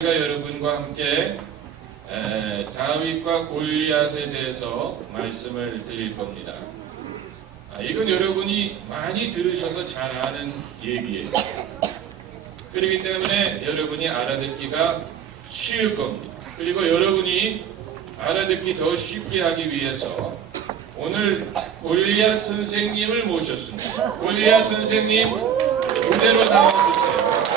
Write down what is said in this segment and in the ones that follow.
제가 여러분과 함께 다윗과 골리앗에 대해서 말씀을 드릴 겁니다. 이건 여러분이 많이 들으셔서 잘 아는 얘기예요. 그렇기 때문에 여러분이 알아듣기가 쉬울 겁니다. 그리고 여러분이 알아듣기 더 쉽게 하기 위해서 오늘 골리앗 선생님을 모셨습니다. 골리앗 선생님 무대로 나와주세요.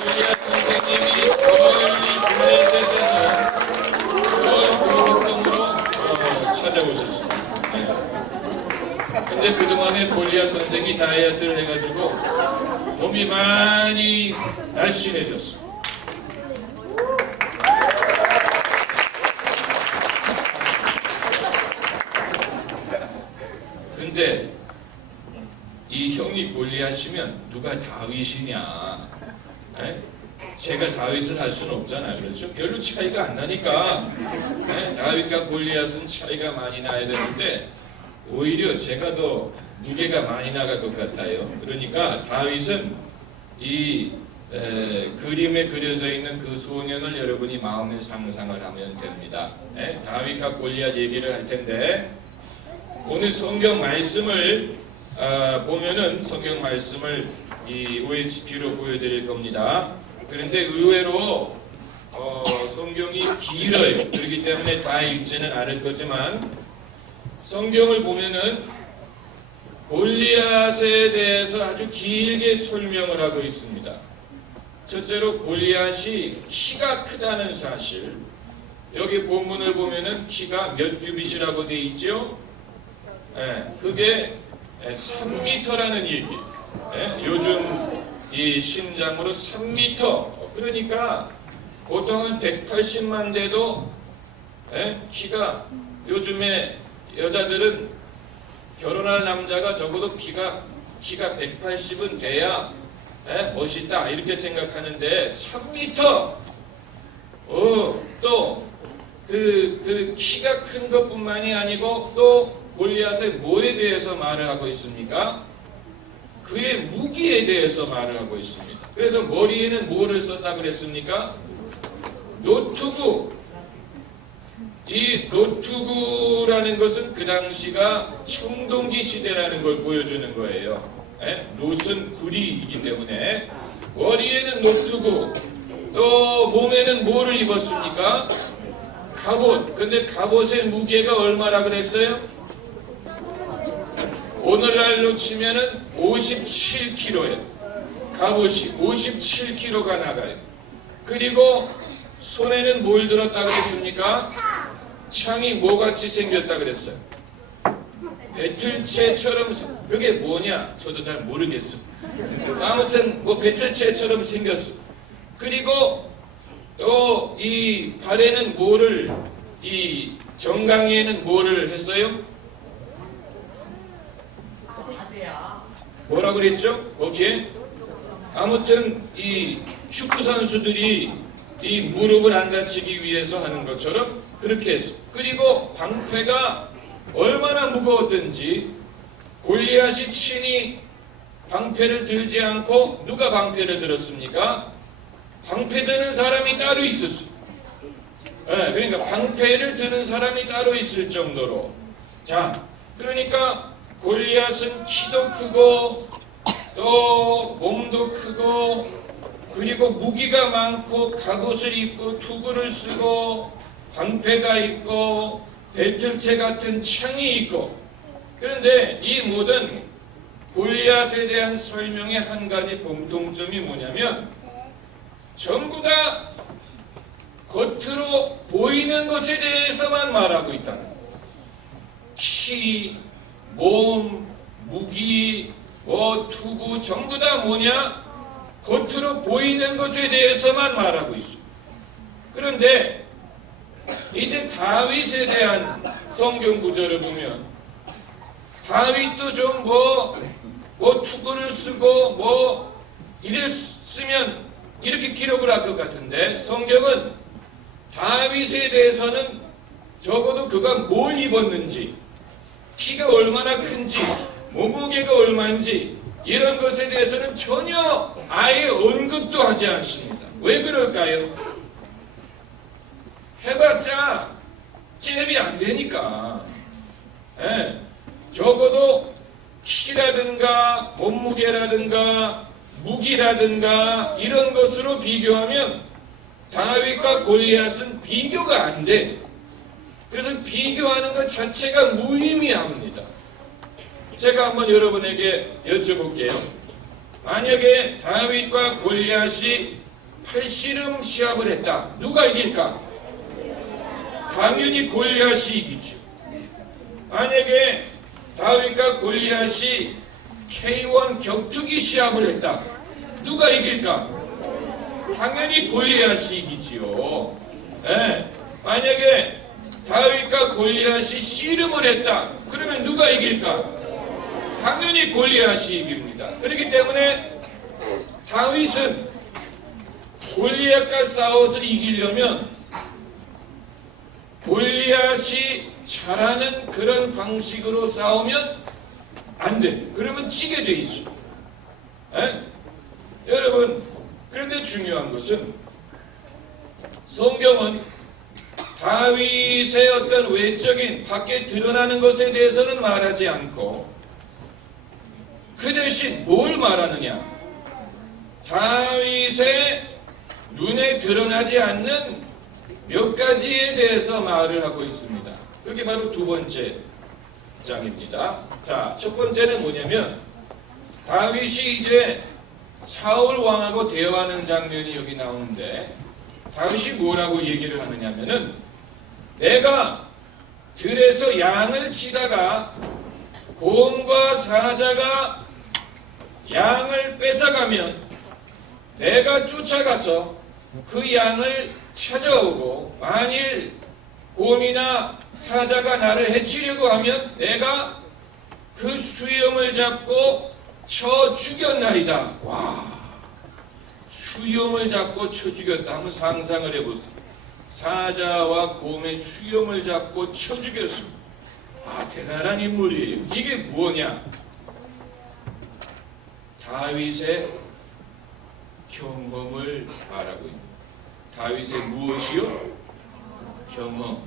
골리앗 선생님이 멀리 블레셋에서 서울 교육동으로 찾아오셨습니다. 근데 그동안에 골리앗 선생이 다이어트를 해가지고 몸이 많이 날씬해졌어. 근데 이 형이 골리앗이면 누가 다윗이냐? 제가 다윗을 할 수는 없잖아요. 그렇죠? 별로 차이가 안 나니까 다윗과 골리앗은 차이가 많이 나야 되는데 오히려 제가 더 무게가 많이 나갈 것 같아요. 그러니까 다윗은 이 그림에 그려져 있는 그 소년을 여러분이 마음에 상상을 하면 됩니다. 다윗과 골리앗 얘기를 할 텐데 오늘 성경 말씀을 보면은 성경 말씀을 이 OHP로 보여드릴 겁니다. 그런데 의외로 성경이 길어요. 그렇기 때문에 다 읽지는 않을 거지만 성경을 보면은 골리앗에 대해서 아주 길게 설명을 하고 있습니다. 첫째로 골리앗이 키가 크다는 사실. 여기 본문을 보면은 키가 몇 규빗이라고 되어 있죠? 그게 3m라는 얘기예요. 요즘 이 신장으로 3m. 그러니까 보통은 180만 돼도 키가 요즘에 여자들은 결혼할 남자가 적어도 키가 180은 돼야 멋있다 이렇게 생각하는데 3m. 또 그 키가 큰 것뿐만이 아니고 또 골리앗의 뭐에 대해서 말을 하고 있습니까? 그의 무기에 대해서 말을 하고 있습니다. 그래서 머리에는 뭐를 썼다 그랬습니까? 노투구. 이 노투구라는 것은 그 당시가 청동기 시대라는 걸 보여주는 거예요. 노은 구리이기 때문에 머리에는 노투구. 또 몸에는 뭐를 입었습니까? 갑옷. 근데 갑옷의 무게가 얼마라 그랬어요? 오늘날로 치면은 57kg예요. 갑옷이 57kg가 나가요. 그리고 손에는 뭘 들었다 그랬습니까? 창이 뭐같이 생겼다 그랬어요? 배틀채처럼. 그게 뭐냐? 저도 잘 모르겠어. 아무튼 뭐 배틀채처럼 생겼어. 그리고 또 이 발에는 뭐를, 이 정강이에는 뭐를 했어요? 뭐라 그랬죠? 거기에? 아무튼 이 축구 선수들이 이 무릎을 안 다치기 위해서 하는 것처럼 그렇게 했어. 그리고 방패가 얼마나 무거웠든지 골리앗이 친히 방패를 들지 않고 누가 방패를 들었습니까? 방패 드는 사람이 따로 있었어. 그러니까 방패를 드는 사람이 따로 있을 정도로. 자, 그러니까 골리앗은 키도 크고 또 몸도 크고 그리고 무기가 많고 갑옷을 입고 투구를 쓰고 방패가 있고 배틀채 같은 창이 있고. 그런데 이 모든 골리앗에 대한 설명의 한 가지 공통점이 뭐냐면 전부 다 겉으로 보이는 것에 대해서만 말하고 있다는 거예요. 키, 몸, 무기, 투구 전부 다 뭐냐? 겉으로 보이는 것에 대해서만 말하고 있어. 그런데 이제 다윗에 대한 성경 구절을 보면 다윗도 좀 투구를 쓰고 이랬으면 이렇게 기록을 할 것 같은데 성경은 다윗에 대해서는 적어도 그가 뭘 입었는지, 키가 얼마나 큰지, 몸무게가 얼마인지 이런 것에 대해서는 전혀 아예 언급도 하지 않습니다. 왜 그럴까요? 해봤자 잽이 안 되니까. 예, 적어도 키라든가 몸무게라든가 무기라든가 이런 것으로 비교하면 다윗과 골리앗은 비교가 안 돼. 그래서 비교하는 것 자체가 무의미합니다. 제가 한번 여러분에게 여쭤볼게요. 만약에 다윗과 골리앗이 팔씨름 시합을 했다. 누가 이길까? 당연히 골리앗이 이기죠. 만약에 다윗과 골리앗이 K1 격투기 시합을 했다. 누가 이길까? 당연히 골리앗이 이기지요. 예. 만약에 다윗과 골리앗이 씨름을 했다. 그러면 누가 이길까? 당연히 골리앗이 이깁니다. 그렇기 때문에 다윗은 골리앗과 싸워서 이기려면 골리앗이 잘하는 그런 방식으로 싸우면 안 돼. 그러면 지게 돼 있어. 에? 여러분, 그런데 중요한 것은 성경은 다윗의 어떤 외적인 밖에 드러나는 것에 대해서는 말하지 않고 그 대신 뭘 말하느냐? 다윗의 눈에 드러나지 않는 몇 가지에 대해서 말을 하고 있습니다. 그게 바로 두 번째 장입니다. 자, 첫 번째는 뭐냐면 다윗이 이제 사울 왕하고 대화하는 장면이 여기 나오는데 다윗이 뭐라고 얘기를 하느냐면은 내가 들에서 양을 치다가 곰과 사자가 양을 뺏어가면 내가 쫓아가서 그 양을 찾아오고 만일 곰이나 사자가 나를 해치려고 하면 내가 그 수염을 잡고 쳐 죽였나이다. 와, 수염을 잡고 쳐 죽였다. 한번 상상을 해보세요. 사자와 곰의 수염을 잡고 쳐 죽였습니다. 아, 대단한 인물이에요. 이게 뭐냐? 다윗의 경험을 말하고 있습니다. 다윗의 무엇이요? 경험.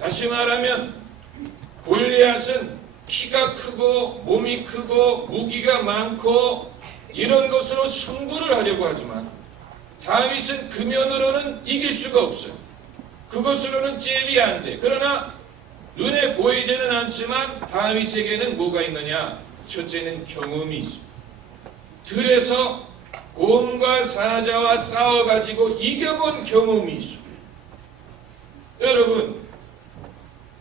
다시 말하면 골리앗은 키가 크고 몸이 크고 무기가 많고 이런 것으로 승부를 하려고 하지만 다윗은 그 면으로는 이길 수가 없어요. 그것으로는 잽이 안 돼. 그러나 눈에 보이지는 않지만 다윗에게는 뭐가 있느냐? 첫째는 경험이 있어요. 들에서 곰과 사자와 싸워가지고 이겨본 경험이 있어요. 여러분,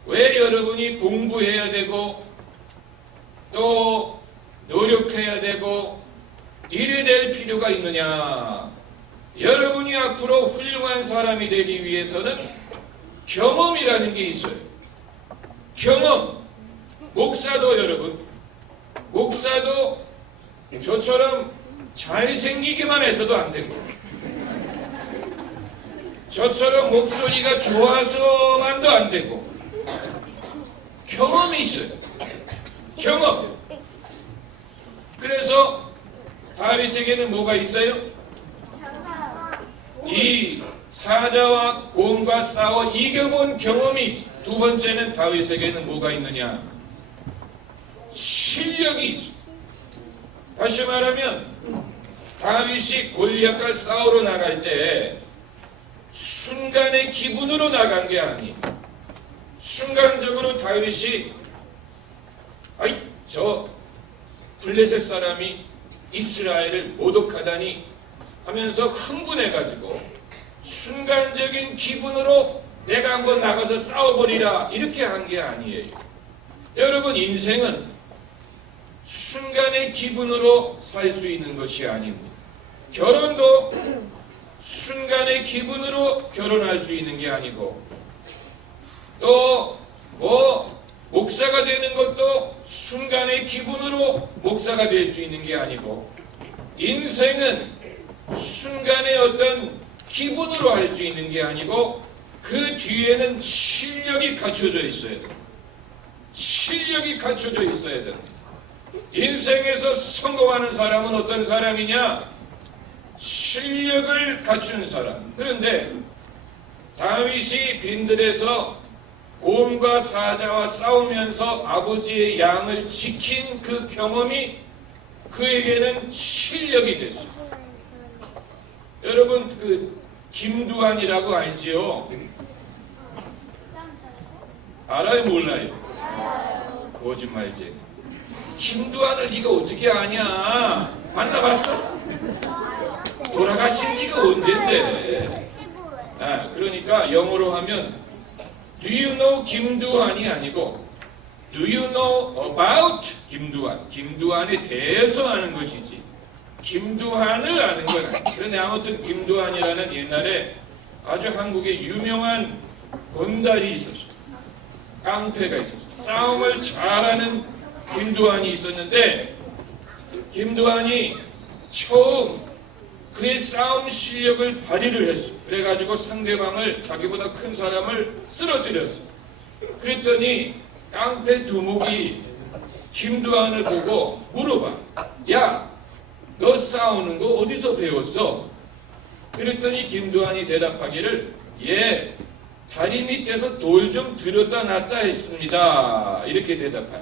왜 여러분이 공부해야 되고 또 노력해야 되고 이래 될 필요가 있느냐? 여러분이 앞으로 훌륭한 사람이 되기 위해서는 경험이라는 게 있어요. 경험. 목사도 여러분, 목사도 저처럼 잘생기기만 해서도 안 되고 저처럼 목소리가 좋아서만도 안 되고 경험이 있어요. 경험. 그래서 다윗에게는 뭐가 있어요? 이 사자와 곰과 싸워 이겨본 경험이 있어요. 두 번째는 다윗에게는 뭐가 있느냐? 실력이 있어요. 다시 말하면 다윗이 골리앗과 싸우러 나갈 때 순간의 기분으로 나간 게 아니에요. 순간적으로 다윗이 아이 저 블레셋 사람이 이스라엘을 모독하다니 하면서 흥분해가지고 순간적인 기분으로 내가 한번 나가서 싸워버리라 이렇게 한 게 아니에요. 여러분, 인생은 순간의 기분으로 살 수 있는 것이 아닙니다. 결혼도 순간의 기분으로 결혼할 수 있는 게 아니고 또 목사가 되는 것도 순간의 기분으로 목사가 될 수 있는 게 아니고 인생은 순간의 어떤 기분으로 할 수 있는 게 아니고 그 뒤에는 실력이 갖춰져 있어야 됩니다. 실력이 갖춰져 있어야 됩니다. 인생에서 성공하는 사람은 어떤 사람이냐? 실력을 갖춘 사람. 그런데 다윗이 빈들에서 곰과 사자와 싸우면서 아버지의 양을 지킨 그 경험이 그에게는 실력이 됐어요. 여러분 그 김두한이라고 알지요? 알아요 몰라요? 거짓말쟁이. 김두한을 네가 어떻게 아냐? 만나봤어? 돌아가신 지가 언젠데? 그러니까 영어로 하면 Do you know 김두한이 아니고 Do you know about 김두한? 김두한에 대해서 아는 것이지 김두한을 아는 건 아니야. 그런데 아무튼 김두한이라는 옛날에 아주 한국에 유명한 건달이 있었어. 깡패가 있었어. 싸움을 잘하는 김두한이 있었는데 김두한이 처음 그의 싸움 실력을 발휘를 했어. 그래가지고 상대방을 자기보다 큰 사람을 쓰러뜨렸어. 그랬더니 깡패 두목이 김두한을 보고 물어봐. 야, 너 싸우는 거 어디서 배웠어? 그랬더니 김두한이 대답하기를 예, 다리 밑에서 돌 좀 들었다 놨다 했습니다. 이렇게 대답해.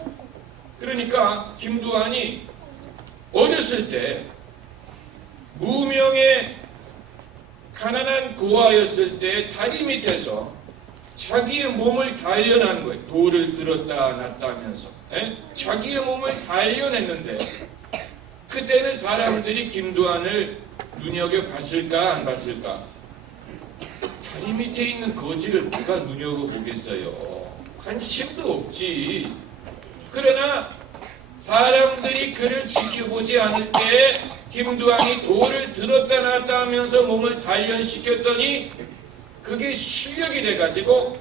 그러니까 김두한이 어렸을 때 무명의 가난한 고아였을 때 다리 밑에서 자기의 몸을 단련한 거예요. 돌을 들었다 놨다 하면서 자기의 몸을 단련했는데 그때는 사람들이 김두한을 눈여겨봤을까 안 봤을까? 다리 밑에 있는 거지를 누가 눈여겨보겠어요. 관심도 없지. 그러나 사람들이 그를 지켜보지 않을 때 김두한이 돌을 들었다 놨다 하면서 몸을 단련시켰더니 그게 실력이 돼가지고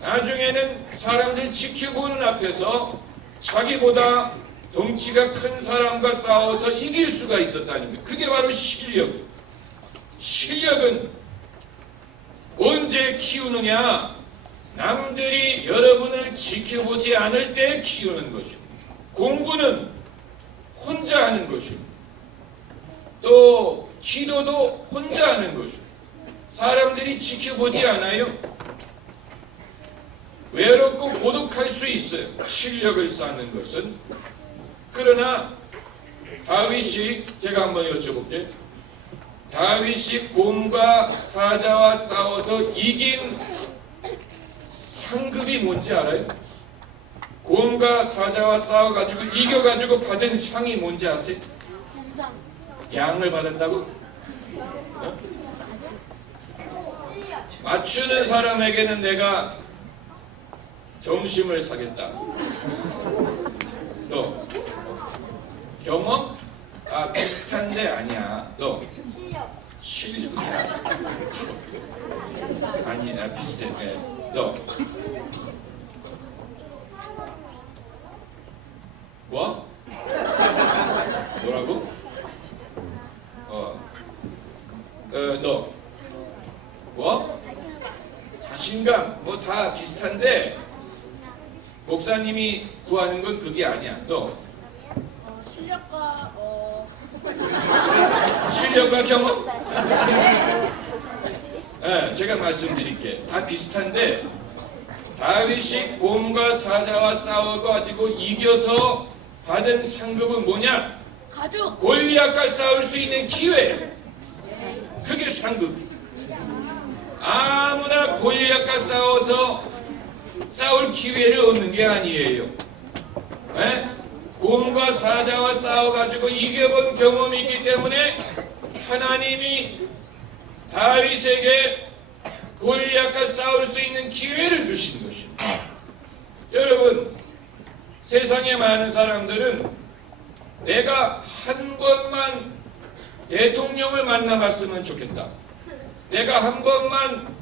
나중에는 사람들 지켜보는 앞에서 자기보다 덩치가 큰 사람과 싸워서 이길 수가 있었다는 거예요. 그게 바로 실력. 실력은 언제 키우느냐? 남들이 여러분을 지켜보지 않을 때 키우는 것입니다. 공부는 혼자 하는 것입니다. 또 기도도 혼자 하는 것입니다. 사람들이 지켜보지 않아요. 외롭고 고독할 수 있어요. 실력을 쌓는 것은. 그러나 다윗이 제가 한번 여쭤볼게요. 다윗이 곰과 사자와 싸워서 이긴 상급이 뭔지 알아요? 곰과 사자와 싸워가지고 이겨가지고 받은 상이 뭔지 아세요? 양을 받았다고? 맞추는 사람에게는 내가 점심을 사겠다. 너 경험? 아 비슷한데 아니야. 너 실력이야. 아니 비슷해. 너 뭐? 뭐라고? 너 뭐? 자신감 뭐 다 비슷한데 목사님이 구하는 건 그게 아니야. 너 실력과 경험? 네, 제가 말씀드릴게. 다 비슷한데 다윗이 곰과 사자와 싸워가지고 이겨서 받은 상급은 뭐냐? 가족. 골리앗과 싸울 수 있는 기회. 그게 상급. 아무나 골리앗과 싸워서 싸울 기회를 얻는 게 아니에요. 네? 곰과 사자와 싸워가지고 이겨본 경험이 있기 때문에 하나님이 다윗에게 골리앗과 싸울 수 있는 기회를 주신 것입니다. 여러분, 세상에 많은 사람들은 내가 한 번만 대통령을 만나봤으면 좋겠다. 내가 한 번만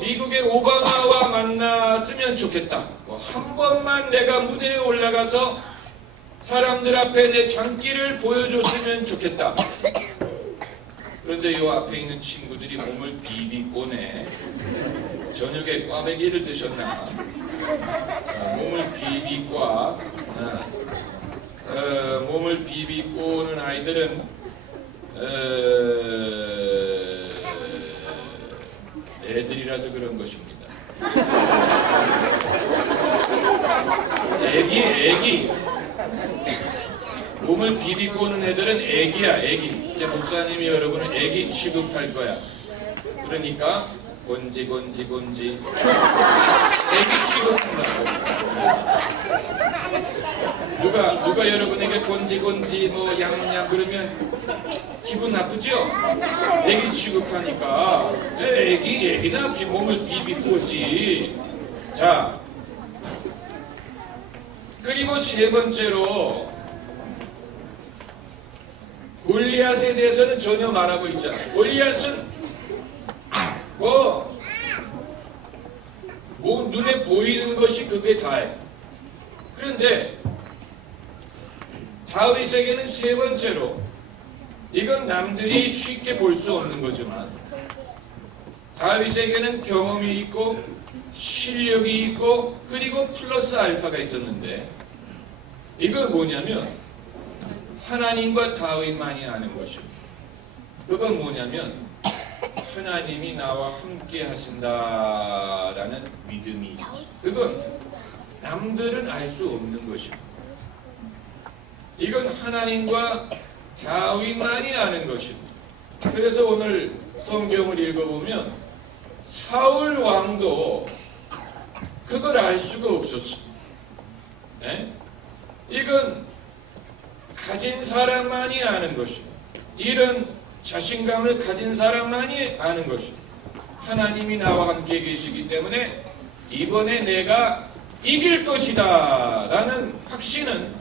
미국의 오바마와 만났으면 좋겠다. 한 번만 내가 무대에 올라가서 사람들 앞에 내 장기를 보여줬으면 좋겠다. 그런데 이 앞에 있는 친구들이 몸을 비비 꼬네. 저녁에 꽈배기를 드셨나? 몸을 비비 꽈. 몸을 비비고 오는 아이들은 애들이라서 그런 것입니다. 애기. 몸을 비비고 오는 애들은 애기야, 애기. 이제 목사님이 여러분은 애기 취급할 거야. 그러니까 곤지. 애기 취급한다고. 누가 여러분에게 곤지 뭐 양양 그러면 기분 나쁘죠? 애기 취급하니까 애기나 몸을 비비고 오지. 자, 그리고 세 번째로 골리앗에 대해서는 전혀 말하고 있잖아요. 골리앗은 뭐 눈에 보이는 것이 그게 다예요. 그런데 다윗에게는 세 번째로, 이건 남들이 쉽게 볼 수 없는 거지만 다윗에게는 경험이 있고 실력이 있고 그리고 플러스 알파가 있었는데, 이건 뭐냐면 하나님과 다윗만이 아는 것입니다. 그건 뭐냐면 하나님이 나와 함께 하신다라는 믿음이 있었어요. 그건 남들은 알 수 없는 것입니다. 이건 하나님과 다윗만이 아는 것입니다. 그래서 오늘 성경을 읽어보면 사울 왕도 그걸 알 수가 없었어요. 네? 이건 가진 사람만이 아는 것입니다. 이런 자신감을 가진 사람만이 아는 것입니다. 하나님이 나와 함께 계시기 때문에 이번에 내가 이길 것이다 라는 확신은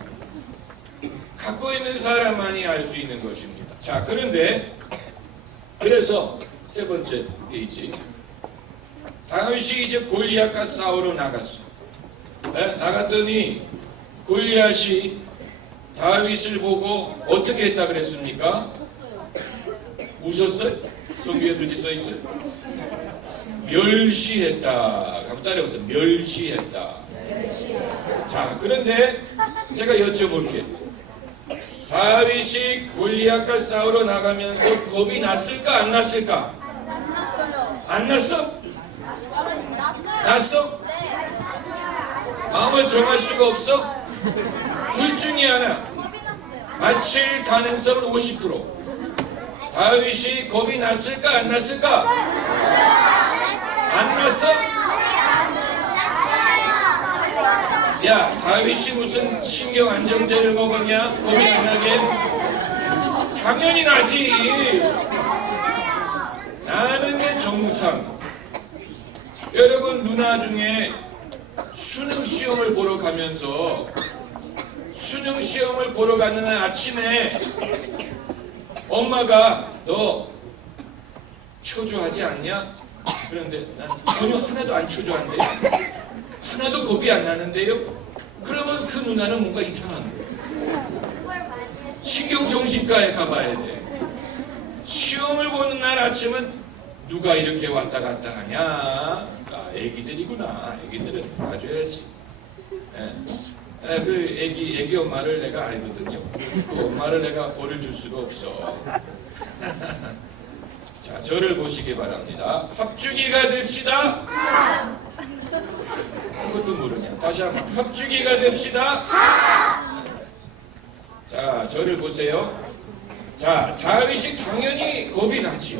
갖고 있는 사람만이 알 수 있는 것입니다. 자, 그래서 세 번째 페이지, 다윗이 이제 골리앗과 싸우러 나갔어. 나갔더니 골리앗이 다윗을 보고 어떻게 했다 그랬습니까? 웃었어요? 성경에 그렇게 써있어요? 멸시했다. 한번 따라해보세요. 멸시했다. 자, 그런데 제가 여쭤볼게요. 다윗이 골리앗과 싸우러 나가면서 겁이 났을까 안 났을까? 안 났어? 났어? 마음을 정할 수가 없어? 둘 중에 하나. 맞힐 가능성은 50%. 다윗이 겁이 났을까 안 났을까? 안 났어? 야, 다윗이 무슨 신경 안정제를 먹었냐? 겁이 안 나게? 당연히 나지. 나는 게 정상. 여러분, 누나 중에 수능 시험을 보러 가면서 수능 시험을 보러 가는 아침에 엄마가 너 초조하지 않냐? 그런데 난 전혀 하나도 안 초조한데, 하나도 겁이 안 나는데요? 그러면 그 누나는 뭔가 이상한 거예요. 신경정신과에 가봐야 돼. 시험을 보는 날 아침은 누가 이렇게 왔다 갔다 하냐? 아, 애기들이구나. 애기들은 봐줘야지. 그 애기 엄마를 내가 알거든요. 그래서 그 엄마를 내가 벌을 줄 수가 없어. 자, 저를 보시기 바랍니다. 합주기가 됩시다. 그것도 모르냐. 다시 한번 합주기가 됩시다. 자, 저를 보세요. 자, 다윗이 당연히 겁이 나지요.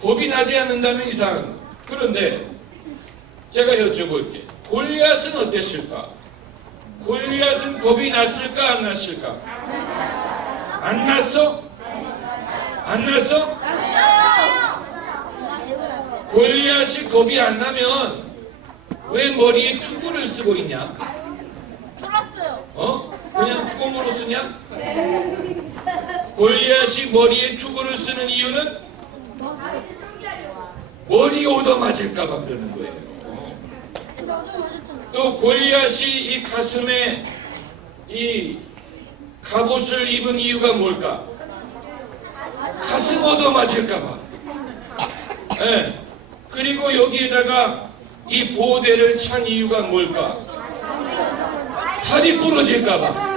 겁이 나지 않는다면 이상한 거. 그런데 제가 여쭤볼게. 골리앗은 어땠을까? 골리앗은 겁이 났을까 안 났을까? 안 났어? 안 났어? 골리앗이 겁이 안 나면 왜 머리에 투구를 쓰고 있냐? 쫄았어요. 그냥 꽁으로 쓰냐? 골리앗이 머리에 투구를 쓰는 이유는 머리 얻어맞을까봐 그러는 거예요. 또 골리앗이 이 가슴에 이 갑옷을 입은 이유가 뭘까? 가슴 얻어맞을까봐. 네. 그리고 여기에다가 이 보호대를 찬 이유가 뭘까? 다리 부러질까봐.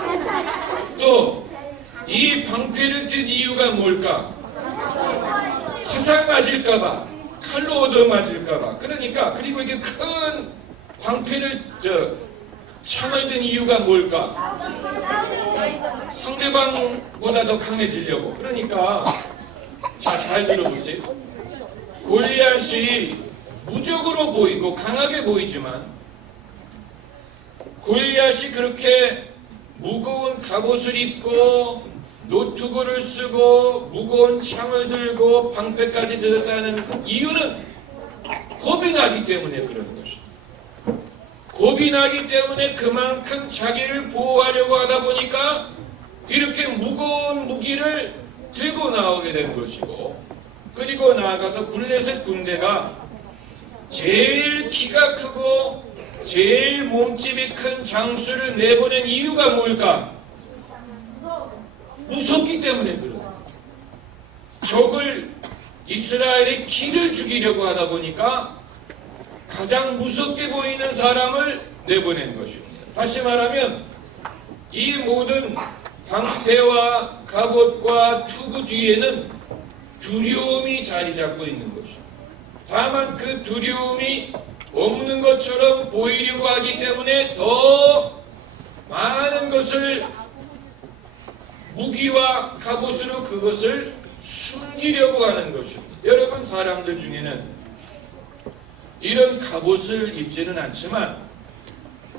또 이 방패를 든 이유가 뭘까? 화살 맞을까봐, 칼로 얻어맞을까봐. 그러니까, 그리고 이게 큰 방패를 창을 든 이유가 뭘까? 상대방보다 더 강해지려고. 그러니까 자, 잘 들어보세요. 골리앗이 무적으로 보이고 강하게 보이지만, 골리앗이 그렇게 무거운 갑옷을 입고 노트구를 쓰고 무거운 창을 들고 방패까지 들었다는 이유는 겁이 나기 때문에 그런 것이다. 겁이 나기 때문에 그만큼 자기를 보호하려고 하다 보니까 이렇게 무거운 무기를 들고 나오게 된 것이고, 그리고 나아가서 블레셋 군대가 제일 키가 크고 제일 몸집이 큰 장수를 내보낸 이유가 뭘까? 무섭기 때문에 그래요. 적을, 이스라엘의 기를 죽이려고 하다 보니까 가장 무섭게 보이는 사람을 내보낸 것입니다. 다시 말하면 이 모든 방패와 갑옷과 투구 뒤에는 두려움이 자리 잡고 있는 것입니다. 다만 그 두려움이 없는 것처럼 보이려고 하기 때문에 더 많은 것을 무기와 갑옷으로 그것을 숨기려고 하는 것입니다. 여러분, 사람들 중에는 이런 갑옷을 입지는 않지만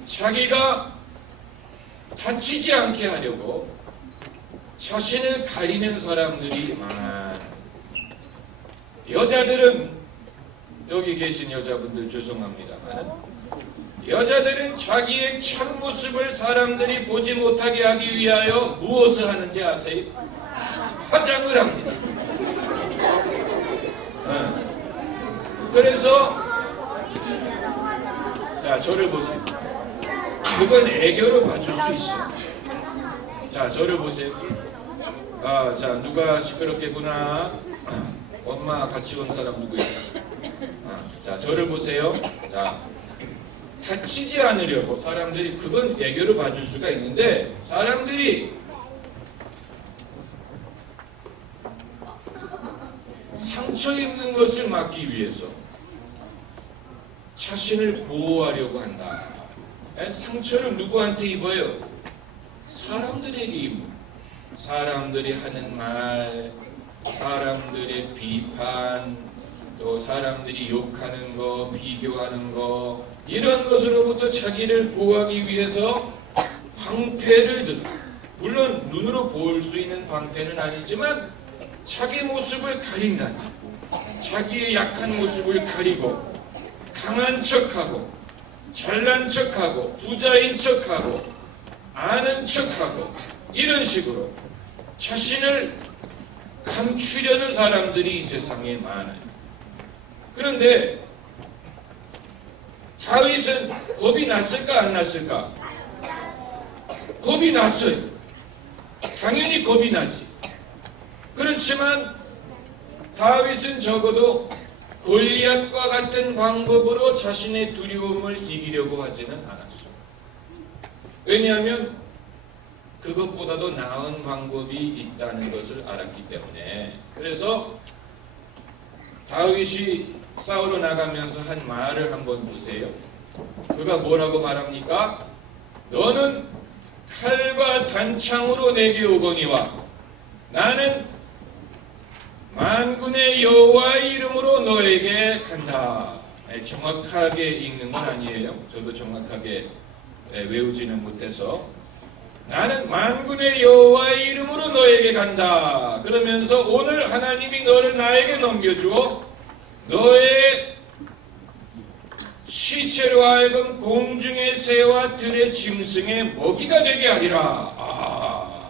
자기가 다치지 않게 하려고 자신을 가리는 사람들이 많아요. 여자들은, 여기 계신 여자분들 죄송합니다만, 여자들은 자기의 참모습을 사람들이 보지 못하게 하기 위하여 무엇을 하는지 아세요? 화장을 합니다. 그래서 자, 저를 보세요. 그건 애교로 봐줄 수 있어요. 자, 저를 보세요. 자, 누가 시끄럽게구나. 엄마 같이 온 사람 누구야? 자, 저를 보세요. 자, 다치지 않으려고 사람들이, 그건 애교로 봐줄 수가 있는데, 사람들이 상처 입는 것을 막기 위해서 자신을 보호하려고 한다. 상처를 누구한테 입어요? 사람들에게 입어요. 사람들이 하는 말, 사람들의 비판, 또 사람들이 욕하는 거, 비교하는 거, 이런 것으로부터 자기를 보호하기 위해서 방패를 들어. 물론 눈으로 볼 수 있는 방패는 아니지만 자기 모습을 가린다니, 자기의 약한 모습을 가리고 강한 척하고 잘난 척하고 부자인 척하고 아는 척하고 이런 식으로 자신을 감추려는 사람들이 이 세상에 많아요. 그런데 다윗은 겁이 났을까 안 났을까? 겁이 났어요. 당연히 겁이 나지. 그렇지만 다윗은 적어도 골리앗과 같은 방법으로 자신의 두려움을 이기려고 하지는 않았어요. 왜냐하면 그것보다도 나은 방법이 있다는 것을 알았기 때문에. 그래서 다윗이 싸우러 나가면서 한 말을 한번 보세요. 그가 뭐라고 말합니까? 너는 칼과 단창으로 내게 오거니와 나는 만군의 여호와의 이름으로 너에게 간다. 정확하게 읽는 건 아니에요. 저도 정확하게 외우지는 못해서, 나는 만군의 여호와의 이름으로 너에게 간다. 그러면서 오늘 하나님이 너를 나에게 넘겨주어 너의 시체로 하여금 공중의 새와 들의 짐승의 먹이가 되게 하리라.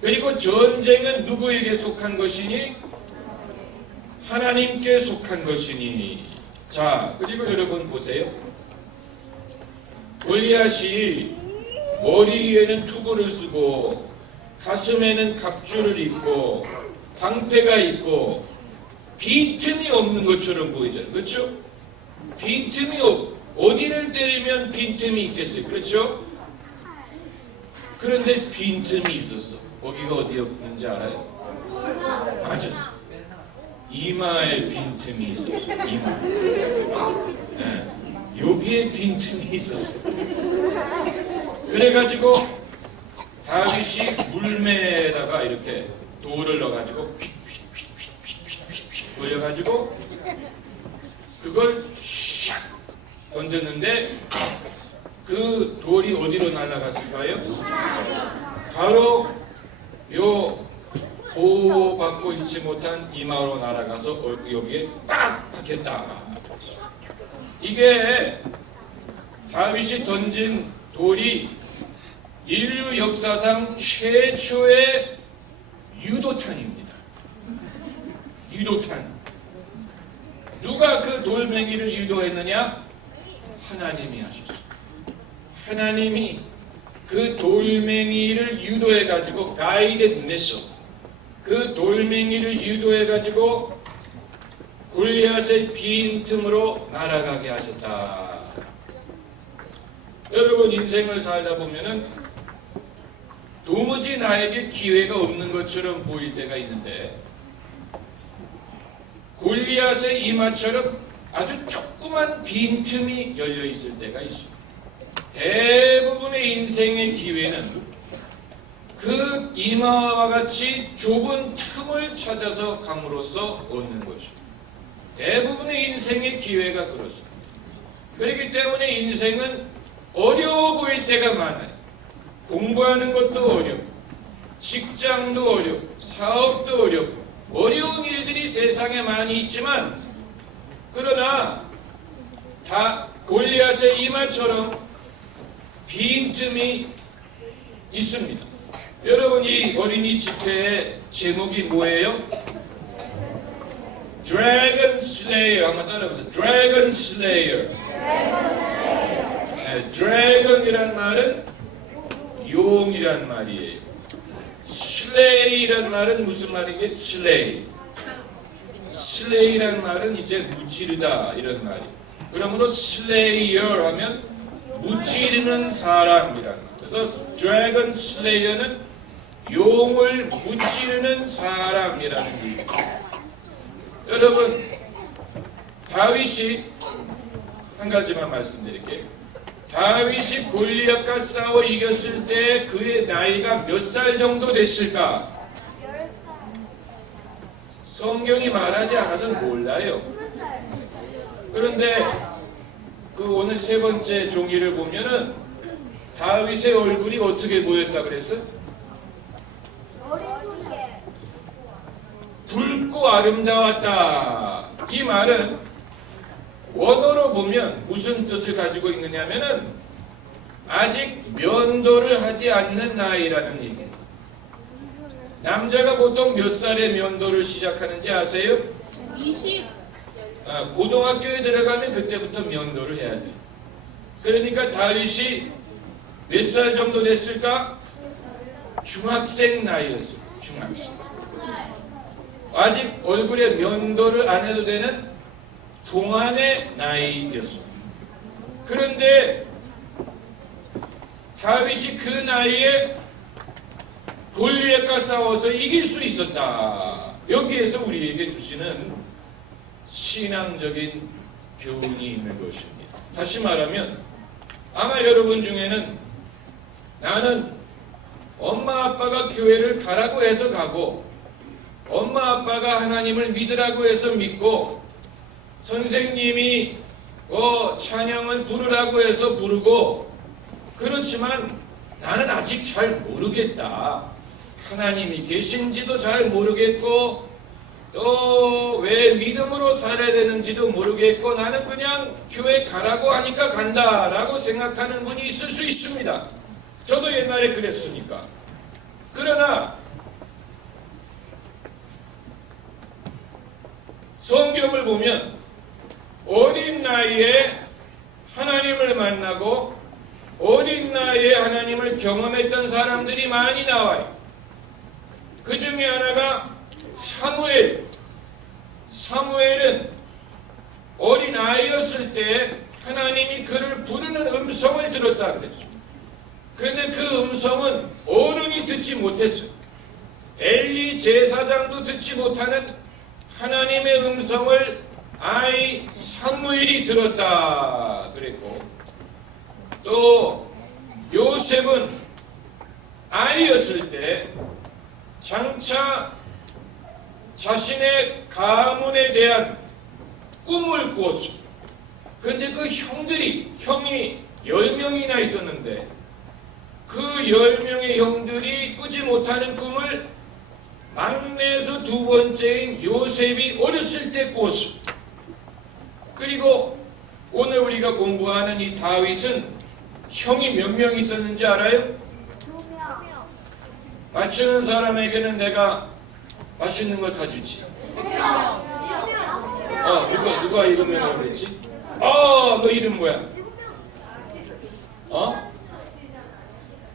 그리고 전쟁은 누구에게 속한 것이니? 하나님께 속한 것이니. 자, 그리고 여러분 보세요. 골리앗이 머리 위에는 투구를 쓰고 가슴에는 갑주를 입고 방패가 있고 빈틈이 없는 것처럼 보이잖아요. 그렇죠? 빈틈이 어디를 때리면 빈틈이 있겠어요. 그렇죠? 그런데 빈틈이 있었어. 거기가 어디였는지 알아요? 맞았어. 이마에 빈틈이 있었어. 이마. 네. 여기에 빈틈이 있었어. 그래가지고 다윗이 물매에다가 이렇게 돌을 넣어가지고 휙휙휙휙휙휙 돌려가지고 그걸 샥 던졌는데 그 돌이 어디로 날아갔을까요? 바로 요 보호받고 있지 못한 이마로 날아가서 여기에 딱 박혔다. 이게 다윗이 던진 돌이 인류 역사상 최초의 유도탄입니다. 유도탄. 누가 그 돌멩이를 유도했느냐? 하나님이 하셨어요. 하나님이 그 돌멩이를 유도해가지고 가이드 미실, 그 돌멩이를 유도해가지고 골리앗의 빈틈으로 날아가게 하셨다. 여러분 인생을 살다 보면은 도무지 나에게 기회가 없는 것처럼 보일 때가 있는데 골리앗의 이마처럼 아주 조그만 빈틈이 열려 있을 때가 있습니다. 대부분의 인생의 기회는 그 이마와 같이 좁은 틈을 찾아서 감으로써 얻는 것입니다. 대부분의 인생의 기회가 그렇습니다. 그렇기 때문에 인생은 어려워 보일 때가 많아요. 공부하는 것도 어렵고 직장도 어렵고 사업도 어렵고 어려운 일들이 세상에 많이 있지만 그러나 다 골리앗의 이마처럼 빈틈이 있습니다. 여러분 이 어린이 집회의 제목이 뭐예요? Dragon Slayer. 한번 따라해보세요. Dragon Slayer. 네, Dragon이란 말은 용이란 말이에요. Slay이란 말은 무슨 말이게? Slay. Slay이란 말은 이제 무찌르다 이런 말이에요. 그러므로 Slayer 하면 무찌르는 사람이란 말. 그래서 Dragon Slayer는 용을 무찌르는 사람이라는 얘기입니다. 여러분 다윗이 한 가지만 말씀드릴게요. 다윗이 골리앗과 싸워 이겼을 때 그의 나이가 몇 살 정도 됐을까? 성경이 말하지 않아서 몰라요. 그런데 그 오늘 세 번째 종이를 보면은 다윗의 얼굴이 어떻게 보였다 그랬어? 붉고 아름다웠다. 이 말은 원어로 보면 무슨 뜻을 가지고 있느냐면은 아직 면도를 하지 않는 나이라는 얘기입니다. 남자가 보통 몇 살에 면도를 시작하는지 아세요? 20. 고등학교에 들어가면 그때부터 면도를 해야 돼요. 그러니까 다윗이 몇 살 정도 됐을까? 중학생 나이였어요. 중학생. 아직 얼굴에 면도를 안 해도 되는 동안의 나이였습니다. 그런데 다윗이 그 나이에 골리앗과 싸워서 이길 수 있었다. 여기에서 우리에게 주시는 신앙적인 교훈이 있는 것입니다. 다시 말하면 아마 여러분 중에는 나는 엄마 아빠가 교회를 가라고 해서 가고 엄마 아빠가 하나님을 믿으라고 해서 믿고 선생님이 찬양을 부르라고 해서 부르고 그렇지만 나는 아직 잘 모르겠다. 하나님이 계신지도 잘 모르겠고 또 왜 믿음으로 살아야 되는지도 모르겠고 나는 그냥 교회 가라고 하니까 간다라고 생각하는 분이 있을 수 있습니다. 저도 옛날에 그랬으니까. 그러나 성경을 보면 어린 나이에 하나님을 만나고 어린 나이에 하나님을 경험했던 사람들이 많이 나와요. 그 중에 하나가 사무엘은 어린 아이였을 때 하나님이 그를 부르는 음성을 들었다 그랬습니다. 그런데 그 음성은 어른이 듣지 못했어요. 엘리 제사장도 듣지 못하는 하나님의 음성을 아이 사무엘이 들었다 그랬고, 또 요셉은 아이였을 때 장차 자신의 가문에 대한 꿈을 꾸었어요. 그런데 그 형이 10명이나 있었는데 그 10명의 형들이 꾸지 못하는 꿈을 막내에서 두 번째인 요셉이 어렸을 때 꿨어요. 그리고 오늘 우리가 공부하는 이 다윗은 형이 몇 명 있었는지 알아요? 맞추는 사람에게는 내가 맛있는 걸 사주지. 누가 이름이라고 그랬지? 너 이름 뭐야?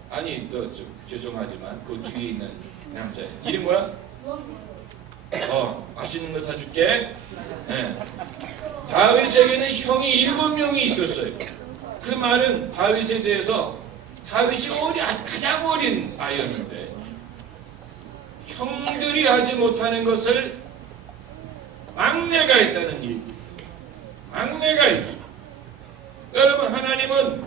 아니, 너 죄송하지만 그 뒤에 있는 남자 이름 뭐야? 맛있는 거 사줄게. 네. 다윗에게는 형이 7명이 있었어요. 그 말은 다윗에 대해서 다윗이 가장 어린 아이였는데 형들이 하지 못하는 것을 막내가 했다는 얘기. 막내가 있어. 여러분, 하나님은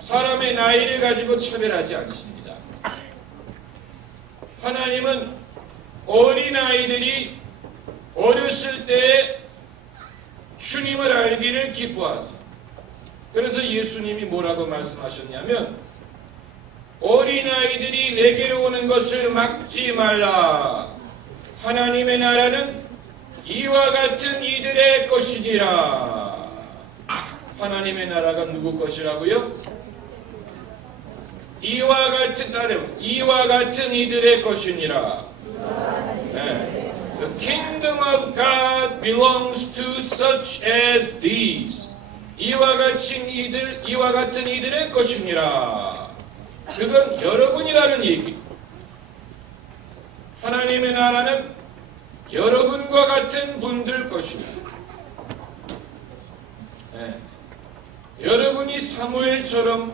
사람의 나이를 가지고 차별하지 않습니다. 하나님은 어린아이들이 어렸을 때 주님을 알기를 기뻐하세요. 그래서 예수님이 뭐라고 말씀하셨냐면, 어린아이들이 내게로 오는 것을 막지 말라. 하나님의 나라는 이와 같은 이들의 것이니라. 하나님의 나라가 누구 것이라고요? 이와 같은 이들의 것이니라. 네. The kingdom of God belongs to such as these. 이와 같은 이들의 것이니라. 그건 여러분이라는 얘기. 하나님의 나라는 여러분과 같은 분들 것입니다. 네. 여러분이 사무엘처럼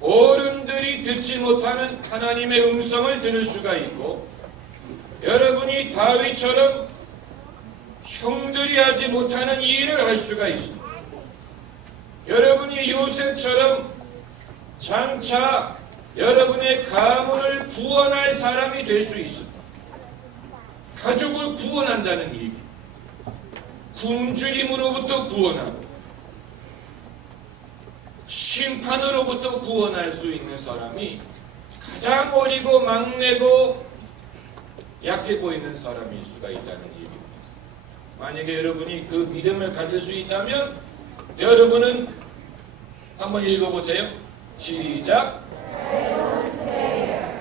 어른들이 듣지 못하는 하나님의 음성을 들을 수가 있고, 여러분이 다윗처럼 형들이 하지 못하는 일을 할 수가 있습니다. 여러분이 요셉처럼 장차 여러분의 가문을 구원할 사람이 될 수 있습니다. 가족을 구원한다는 얘기. 굶주림으로부터 구원하고 심판으로부터 구원할 수 있는 사람이 가장 어리고 막내고 약해 보이는 사람일 수가 있다는 얘기입니다. 만약에 여러분이 그 믿음을 가질 수 있다면 여러분은 한번 읽어보세요. 시작.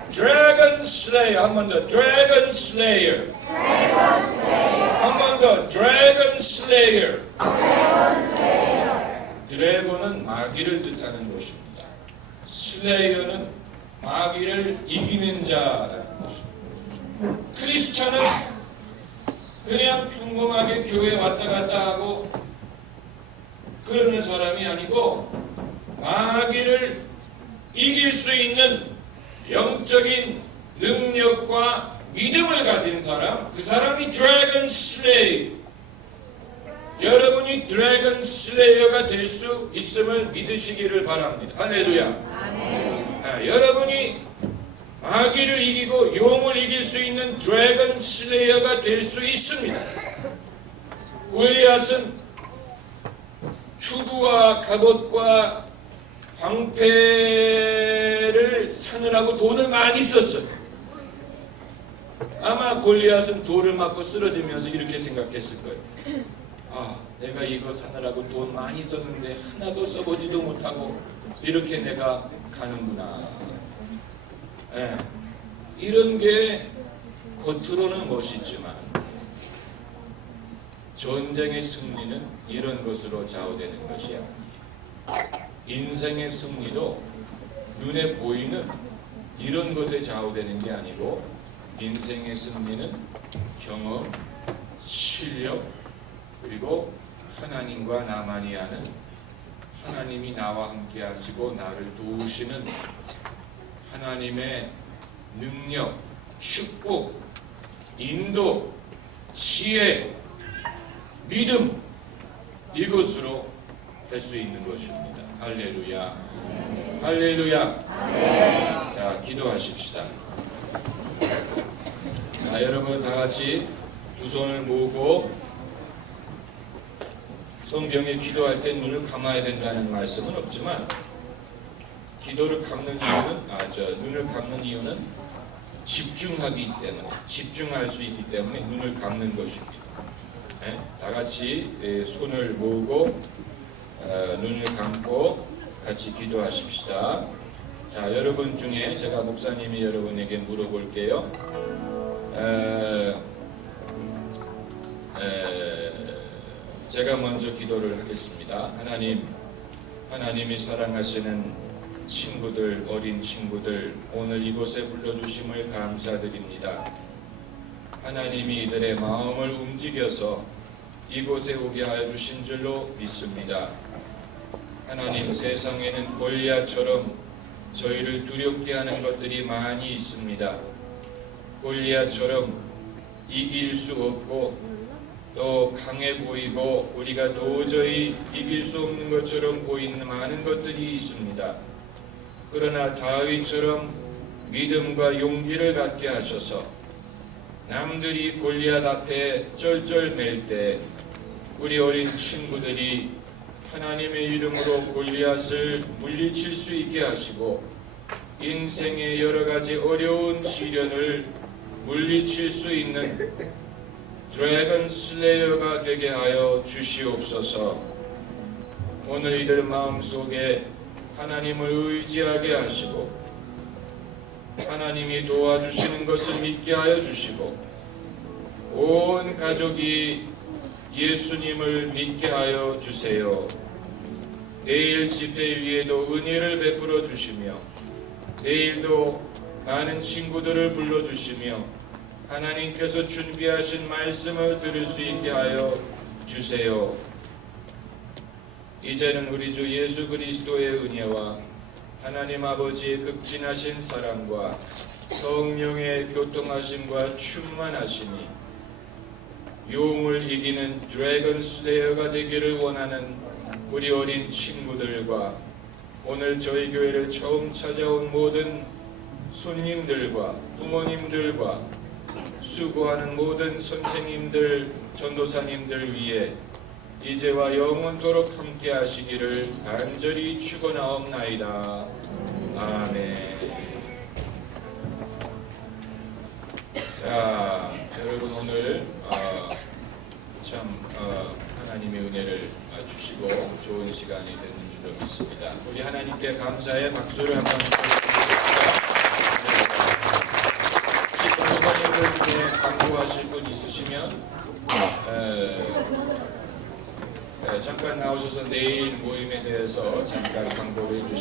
Dragon Slayer. 한 번 더. Dragon Slayer. 한 번 더. Dragon Slayer. 드래곤은 마귀를 뜻하는 것입니다. 슬레이어는 마귀를 이기는 자라는 것입니다. 크리스천은 그냥 평범하게 교회에 왔다 갔다 하고 그러는 사람이 아니고 마귀를 이길 수 있는 영적인 능력과 믿음을 가진 사람, 그 사람이 드래곤 슬레이어. 여러분이 드래곤 슬레이어가 될 수 있음을 믿으시기를 바랍니다. 할렐루야. 아멘. 여러분이 마귀를 이기고 용을 이길 수 있는 드래곤 슬레이어가 될 수 있습니다. 골리앗은 투구와 갑옷과 방패를 사느라고 돈을 많이 썼어요. 아마 골리앗은 돌을 맞고 쓰러지면서 이렇게 생각했을 거예요. 내가 이거 사느라고 돈 많이 썼는데 하나도 써보지도 못하고 이렇게 내가 가는구나. 이런 게 겉으로는 멋있지만 전쟁의 승리는 이런 것으로 좌우되는 것이야. 인생의 승리도 눈에 보이는 이런 것에 좌우되는 게 아니고, 인생의 승리는 경험, 실력, 그리고 하나님과 나만이 아는 하나님이 나와 함께 하시고 나를 도우시는 하나님의 능력, 축복, 인도, 지혜, 믿음, 이것으로 할 수 있는 것입니다. 할렐루야. 할렐루야. 자, 기도하십시다. 자, 여러분 다 같이 두 손을 모으고, 성경에 기도할 때 눈을 감아야 된다는 말씀은 없지만, 기도를 감는 이유는, 눈을 감는 이유는 집중하기 때문에, 집중할 수 있기 때문에 눈을 감는 것입니다. 네? 다 같이 손을 모으고 눈을 감고 같이 기도하십시다. 자, 여러분 중에 제가 목사님이 여러분에게 물어볼게요. 제가 먼저 기도를 하겠습니다. 하나님이 사랑하시는 친구들, 어린 친구들, 오늘 이곳에 불러주심을 감사드립니다. 하나님이 이들의 마음을 움직여서 이곳에 오게 하여 주신 줄로 믿습니다. 하나님, 세상에는 골리앗처럼 저희를 두렵게 하는 것들이 많이 있습니다. 골리앗처럼 이길 수 없고 또 강해 보이고 우리가 도저히 이길 수 없는 것처럼 보이는 많은 것들이 있습니다. 그러나 다윗처럼 믿음과 용기를 갖게 하셔서 남들이 골리앗 앞에 쩔쩔맬 때 우리 어린 친구들이 하나님의 이름으로 골리앗을 물리칠 수 있게 하시고 인생의 여러 가지 어려운 시련을 물리칠 수 있는 드래곤 슬레이어가 되게 하여 주시옵소서. 오늘 이들 마음속에 하나님을 의지하게 하시고 하나님이 도와주시는 것을 믿게 하여 주시고 온 가족이 예수님을 믿게 하여 주세요. 내일 집회 위에도 은혜를 베풀어 주시며 내일도 많은 친구들을 불러주시며 하나님께서 준비하신 말씀을 들을 수 있게 하여 주세요. 이제는 우리 주 예수 그리스도의 은혜와 하나님 아버지의 극진하신 사랑과 성령의 교통하심과 충만하심이 용을 이기는 드래곤 슬레이어가 되기를 원하는 우리 어린 친구들과 오늘 저희 교회를 처음 찾아온 모든 손님들과 부모님들과 수고하는 모든 선생님들, 전도사님들 위해 이제와 영원토록 함께 하시기를 간절히 축원하옵나이다. 아멘. 자, 여러분 오늘 하나님의 은혜를 주시고 좋은 시간이 됐는 줄로 믿습니다. 우리 하나님께 감사의 박수를 한번 부탁드립니다. 전도사님들 중에 강구하실 분 있으시면 잠깐 나오셔서 내일 모임에 대해서 잠깐 광고를 해주시기